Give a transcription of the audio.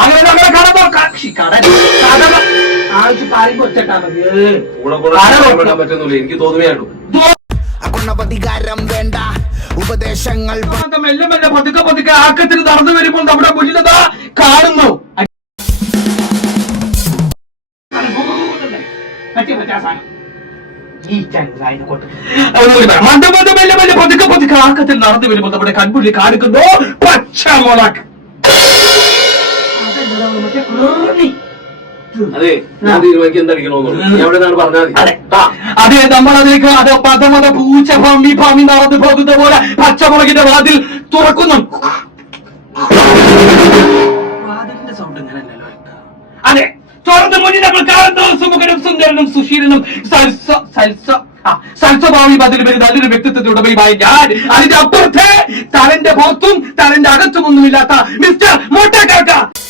അങ്ങനെ നമ്മളെ കട തുറക്കാൻ ആഴ്ച പറയുമ്പോ ഒറ്റട്ടാ മതി. പറ്റുന്നില്ല, എനിക്ക് തോന്നുകയുള്ളൂ. പ്രതികാരം വേണ്ട, ഉപദേശങ്ങൾ മെല്ലെ മെല്ലെ പതുക്കെ പതുക്കെ ആക്കത്തിന് നടന്നു വരുമ്പോൾ നമ്മുടെ മുന്നിലതാ കാണുന്നു. പതുക്കെ പതുക്കെ ആക്കത്തിൽ നടന്നു വരുമ്പോൾ നമ്മുടെ കൺമുന്നിൽ കാണിക്കുന്നു പച്ചമുളക്. അതെ, ഞാൻ തീരുമാനിക്കും എന്തടിക്കണോന്നുള്ളൂ. എവിടെ നിന്നാണ് പറഞ്ഞാൽ മതി. അതെ, നമ്മളതിലേക്ക് അത് പദമത പൂച്ച ഭംഗി ഭംഗി നടന്നു പോകുന്ന പോലെ പച്ചമുളകിന്റെ വാതിൽ തുറക്കുന്നു. വാതിലിന്റെ സൗണ്ട് ഇങ്ങനെയല്ലോ. അതെ, തുറന്നു മുന്നിൽ നമ്മൾ കാണുന്നു സുമുഖനും സുന്ദരനും സുശീലനും സൽസ്വഭാവി ബദൽ വരുന്ന നല്ലൊരു വ്യക്തിത്വത്തിന്റെ ഉടമയുമായി ഞാൻ. അതിന്റെ അപ്പുറത്തെ തലന്റെ പുറത്തും തലന്റെ അകത്തും ഒന്നുമില്ലാത്ത മിസ്റ്റർ മോട്ടക്കാക്ക.